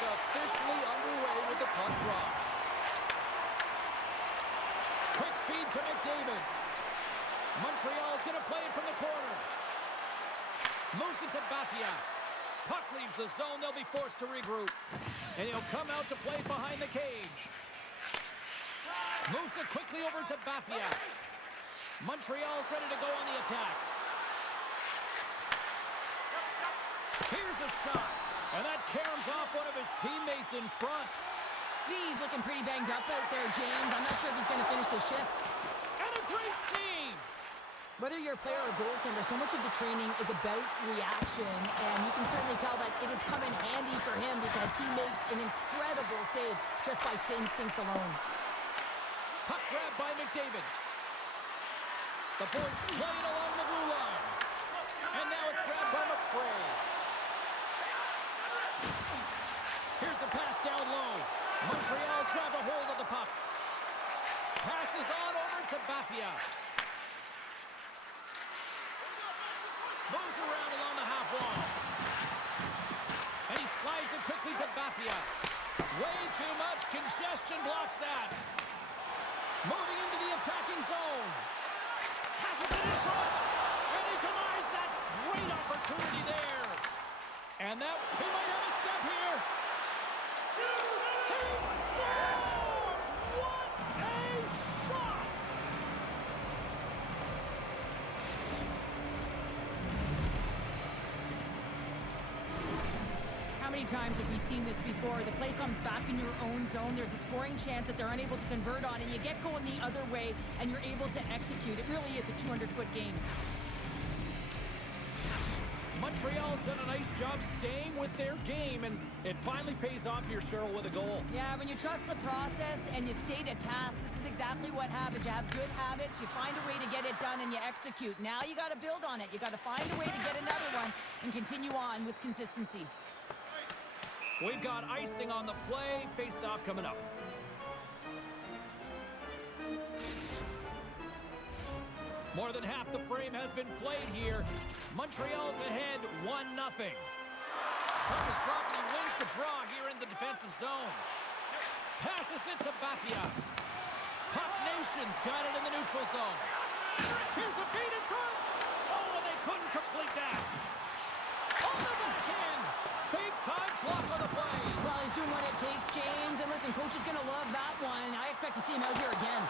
is officially underway with the puck drop. Quick feed to McDavid. Montreal's going to play it from the corner. Moves it to Bafia. Puck leaves the zone. They'll be forced to regroup. And he'll come out to play behind the cage. Moves it quickly over to Bafia. Montreal's ready to go on the attack. Here's a shot. And that caroms off one of his teammates in front. He's looking pretty banged up out there, James. I'm not sure if he's going to finish the shift. And a great save. Whether you're a player or goaltender, so much of the training is about reaction, and you can certainly tell that it has come in handy for him because he makes an incredible save just by instincts alone. Puck grab by McDavid. The boys play it along the blue line. And now it's grabbed by McFray. Here's the pass down low. Montreal's grabbed a hold of the puck. Passes on over to Bafia. Moves around along the half wall. And he slides it quickly to Bafia. Way too much congestion blocks that. Moving into the attacking zone. Passes it in front. And he denies that great opportunity there. And that, he might have a step here. He scores! What a shot! How many times have we seen this before? The play comes back in your own zone. There's a scoring chance that they're unable to convert on, and you get going the other way, and you're able to execute. It really is a 200-foot game. Montreal's done a nice job staying with their game, and it finally pays off here, Cheryl, with a goal. Yeah, when you trust the process and you stay to task, this is exactly what happens. You have good habits, you find a way to get it done, and you execute. Now you got to build on it. You got to find a way to get another one and continue on with consistency. We've got icing on the play. Face-off coming up. More than half the frame has been played here. Montreal's ahead 1-0. Puck is dropped and he wins the draw here in the defensive zone. Passes it to Bafia. Puck Nation's got it in the neutral zone. Here's a feed in front. Oh, and they couldn't complete that. On the backhand. Big time block on the play. Well, he's doing what it takes, James. And listen, coach is going to love that one. I expect to see him out here again.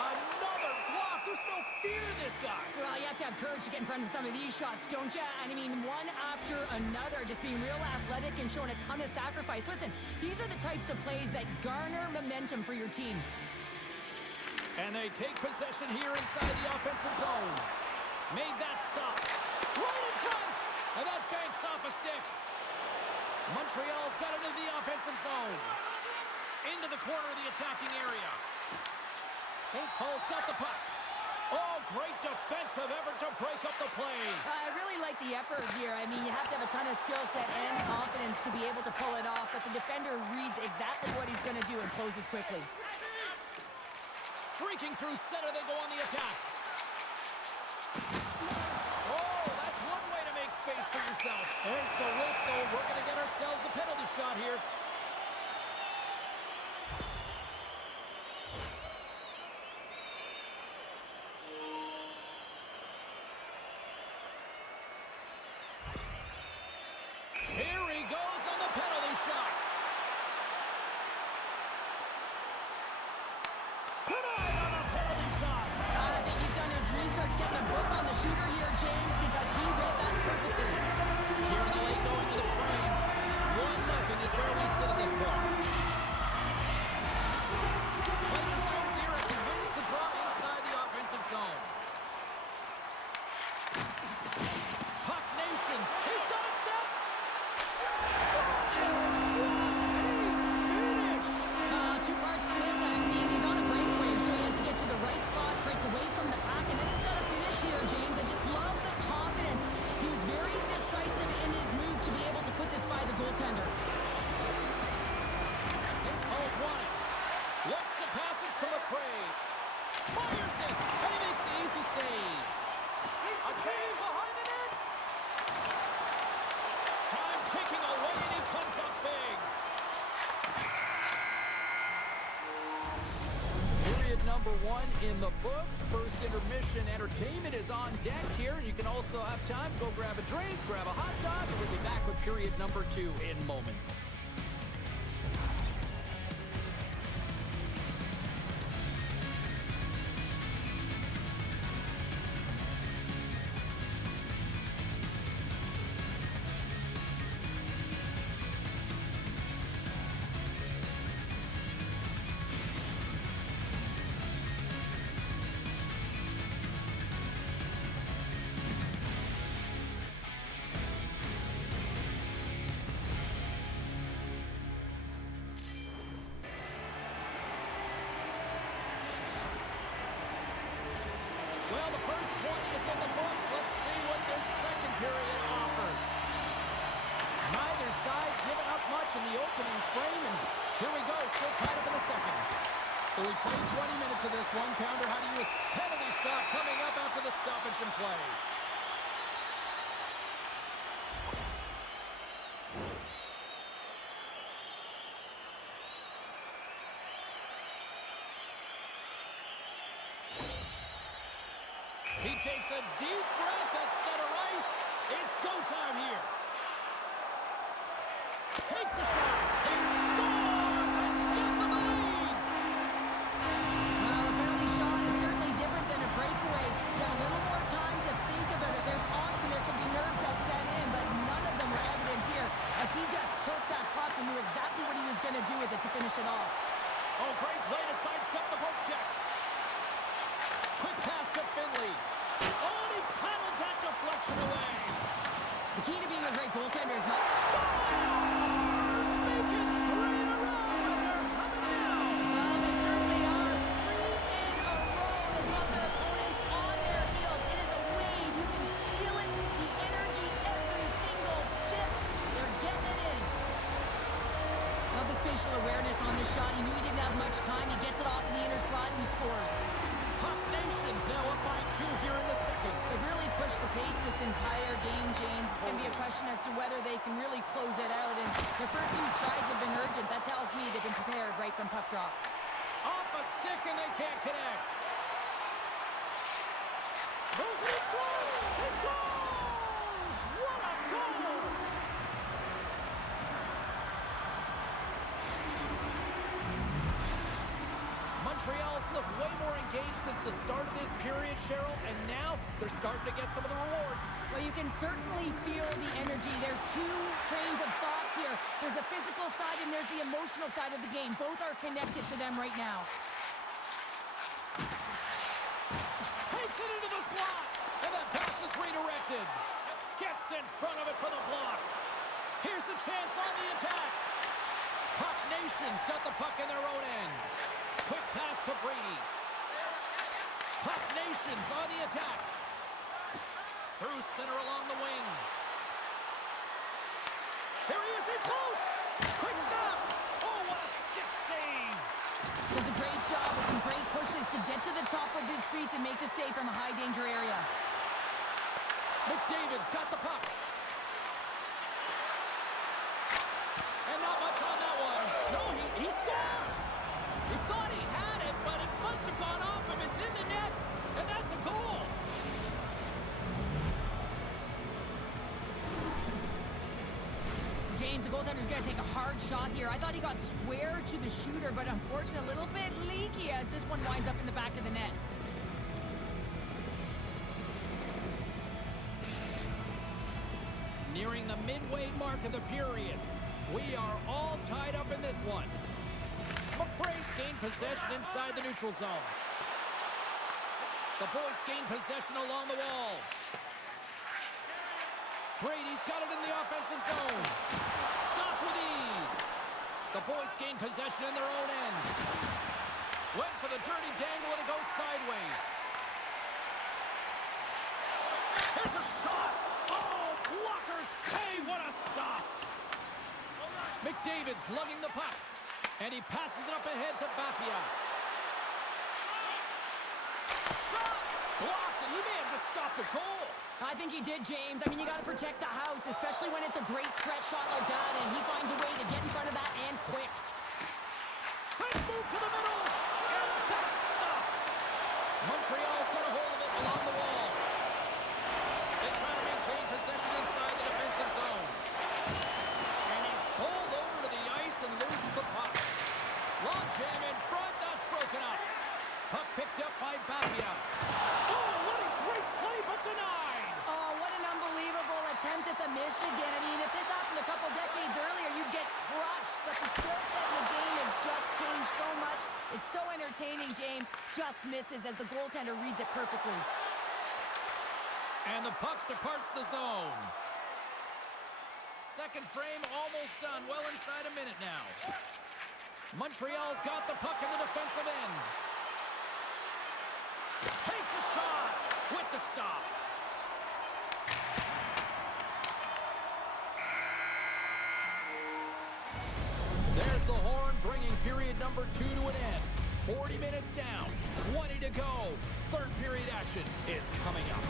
Another block. There's no fear in this guy. Well, you have to have courage to get in front of some of these shots, don't you? And I mean, one after another, just being real athletic and showing a ton of sacrifice. Listen, these are the types of plays that garner momentum for your team. And they take possession here inside the offensive zone. Made that stop. Right in front. And that banks off a stick. Montreal's got it into the offensive zone. Into the corner of the attacking area. St. Paul's got the puck. Oh, great defensive effort to break up the play. I really like the effort here. I mean, you have to have a ton of skill set and confidence to be able to pull it off, but the defender reads exactly what he's going to do and closes quickly. Streaking through center, they go on the attack. Oh, that's one way to make space for yourself. There's the whistle. We're going to get ourselves the penalty shot here. Here he goes on the penalty shot. Tonight on the penalty shot. I think he's done his research getting a book on the shooter here, James, because he read that perfectly. Here in the late going to the frame. 1-0 is where we sit at this point. Player zones here as he wins the draw inside the offensive zone. Puck Nations. He's got a step. Two parts to this. I mean, he's on a breakaway, so he had to get to the right spot, break away from the pack, and then he's got to finish here, James. I just love the confidence. He was very decisive in his move to be able to put this by the goaltender. St. Paul's won it. Looks to pass it to McFray. Fires it, and he makes the easy save. A chance behind the net. Time ticking away, and he comes up big. number 1 in the books. First intermission entertainment is on deck here. You can also have time to go grab a drink, grab a hot dog, and we'll be back with period number 2 in moments. Well, the first 20 is in the books. Let's see what this second period offers. Neither side giving up much in the opening frame, and here we go, still tied up in the second. So we played 20 minutes of this one. Pounder, how do you use penalty shot coming up after the stoppage in play? He takes a deep breath at center ice. It's go time here. Takes a shot. He scores and gives them the lead. Well, a penalty shot is certainly different than a breakaway. You have a little more time to think about it. There's odds and there can be nerves that set in, but none of them were evident here as he just took that puck and knew exactly what he was going to do with it to finish it off. Oh, great play to sidestep the poke check. Quick pass to Finley. Oh, and he paddled that deflection away. The key to being a great goaltender is not... Stars! Make it 3 in a row, and they're coming out. Well, they certainly are. 3 in a row. They've got their opponents on their heels. It is a wave. You can feel it. The energy, every single shift. They're getting it in. Love the spatial awareness on this shot. He knew he didn't have much time. He gets it off in the inner slot and he scores. Puck Nation's now up by 2 here in the second. They've really pushed the pace this entire game, James. It's going to be a question as to whether they can really close it out. And their first 2 strides have been urgent. That tells me they've been prepared right from puck drop. Off a stick and they can't connect. Moves it in front. He scores! What a goal! Montreal's looked way more engaged since the start of this period, Cheryl, and now they're starting to get some of the rewards. Well, you can certainly feel the energy. There's 2 trains of thought here. There's the physical side and there's the emotional side of the game. Both are connected to them right now. Takes it into the slot, and that pass is redirected. Gets in front of it for the block. Here's a chance on the attack. Puck Nation's got the puck in their own end. Quick pass to Brady. Puck Nation's on the attack. Through center along the wing. Here he is, he's close. Quick stop. Oh, what a stick save. Does a great job with some great pushes to get to the top of his crease and make the save from a high danger area. McDavid's got the puck. And not much on that one. No, he scores. He thought he had it, but it must have gone off him. It's in the net, and that's a goal. James, the goaltender's going to take a hard shot here. I thought he got square to the shooter, but unfortunately a little bit leaky as this one winds up in the back of the net. Nearing the midway mark of the period. We are all tied up in this one. McRae's gained possession inside the neutral zone. The boys gain possession along the wall. Brady's got it in the offensive zone. Stopped with ease. The boys gain possession in their own end. Went for the dirty dangle and it goes sideways. Here's a shot. Oh, blocker save. What a stop. McDavid's lugging the puck. And he passes it up ahead to Bafia. Shot! Blocked, and he may have just stopped a goal. I think he did, James. I mean, you got to protect the house, especially when it's a great threat shot like that, and he finds a way to get in front of that and quick. Nice move to the middle, and that's stopped. Montreal's got a hold of it along the wall. They try to maintain possession inside the defensive zone. And he's pulled over to the ice and loses the puck. Long jam in front, that's broken up. Puck picked up by Bafia. Oh, what a great play, but denied. Oh, what an unbelievable attempt at the Michigan. I mean, if this happened a couple decades earlier, you'd get crushed. But the skill set in the game has just changed so much. It's so entertaining, James. Just misses as the goaltender reads it perfectly. And the puck departs the zone. Second frame almost done. Well inside a minute now. Montreal's got the puck in the defensive end. Takes a shot with the stop. There's the horn, bringing period number 2 to an end. 40 minutes down, 20 to go. Third period action is coming up.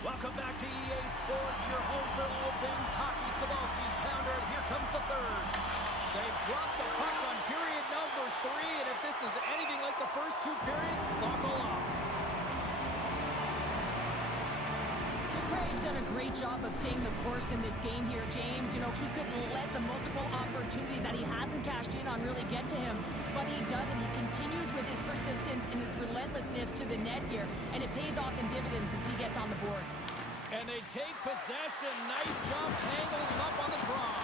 Welcome back to EA Sports, your home for all things hockey. Sabalski, pounder, and here comes the third. They dropped the puck on period number 3, and if this is anything like the first 2 periods, buckle up. Craig's done a great job of staying the course in this game here, James. You know, he couldn't let the multiple opportunities that he hasn't cashed in on really get to him, but he doesn't. He continues with his persistence and his relentlessness to the net here, and it pays off in dividends as he gets on the board. And they take possession. Nice job tangling him up on the draw.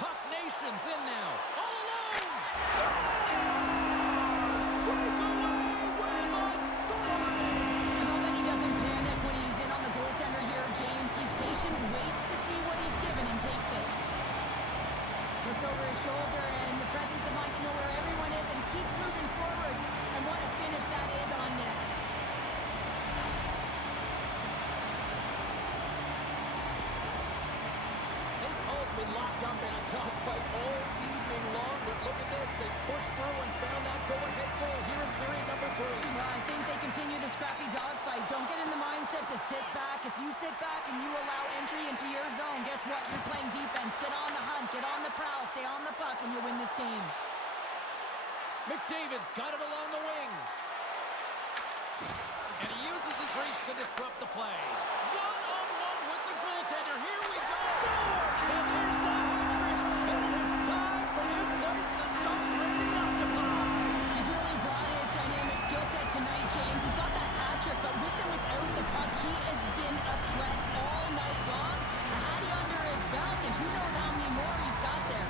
Puck Nation's in now. All alone. Stars! Break away with authority. I love that he doesn't panic when he's in on the goaltender here, James. He's patient, waits to see what he's given, and takes it. Looks over his shoulder and the presence of mind to know where everyone is, and keeps moving forward. And what a finish that is on net. Been locked up in a dogfight all evening long, but look at this. They pushed through and found that go-ahead goal here in period number 3. Well, I think they continue the scrappy dogfight. Don't get in the mindset to sit back. If you sit back and you allow entry into your zone, guess what? You're playing defense. Get on the hunt, get on the prowl, stay on the puck, and you'll win this game. McDavid's got it along the wing. And he uses his reach to disrupt the play. One-on-one with the goaltender. Here we go. Scores! And there's the hat-trick. And it is time for this place to start raining up to pie. He's really brought his dynamic skill set tonight, James. He's got that hat-trick, but with and without the puck, he has been a threat all night long. A hattie under his belt, and who knows how many more he's got there.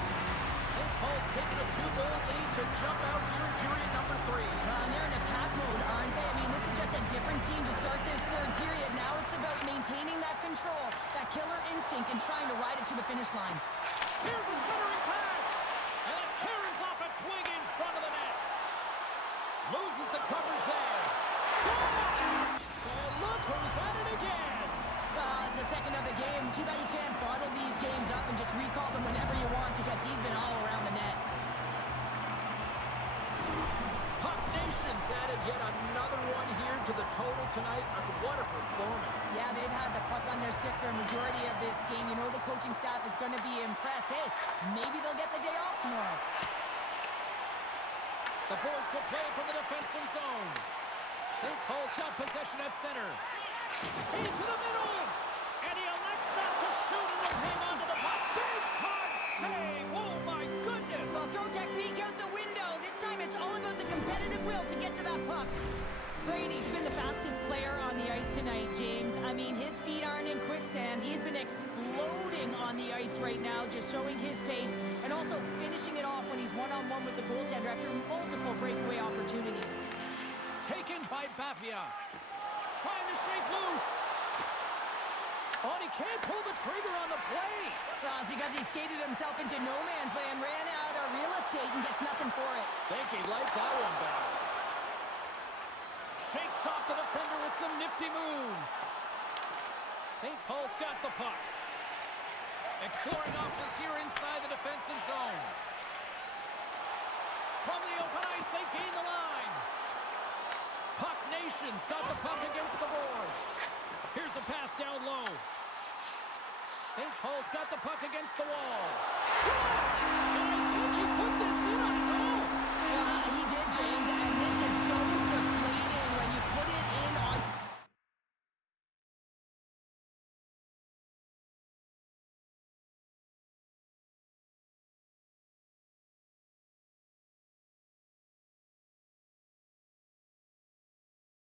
St. Paul's taking a 2-goal lead to jump out here in period number 3. And they're in attack mode, aren't they? I mean, this is just a different team to start this third period. Now it's about maintaining that control, that killer instinct, and trying to ride it to the finish line. Here's a centering pass. And it carries off a twig in front of the net. Loses the coverage there. Score! And look who's at it again. It's the second of the game. Too bad you can't bottle these games up and just recall them whenever you want, because he's been all around the net. Puck Nation's added yet another one here to the total tonight. What a performance. Yeah, they've had the puck on their stick for a majority of this game. You know the coaching staff is going to be impressed. Hey, maybe they'll get the day off tomorrow. The boys will play from the defensive zone. St. Paul's got possession at center. Into the middle. And he elects not to shoot and will hang on to the puck. Big time save. Oh, my goodness. Well, throw technique out the window. This time it's all about the competitive will to get to that puck. Great, he's been the fastest player on the ice tonight, James. I mean, his feet aren't in quicksand. He's been exploding on the ice right now, just showing his pace and also finishing it off when he's one-on-one with the goaltender after multiple breakaway opportunities. Taken by Bafia. Trying to shake loose. Oh, and he can't pull the trigger on the play. Well, it's because he skated himself into no man's land, ran out of real estate, and gets nothing for it. Think he'd like that one back. Shakes off the defender with some nifty moves. St. Paul's got the puck. Exploring options here inside the defensive zone. From the open ice, they gain the line. Puck Nation's got the puck against the boards. Here's a pass down low. St. Paul's got the puck against the wall. Scores! And I think he put this in on his own.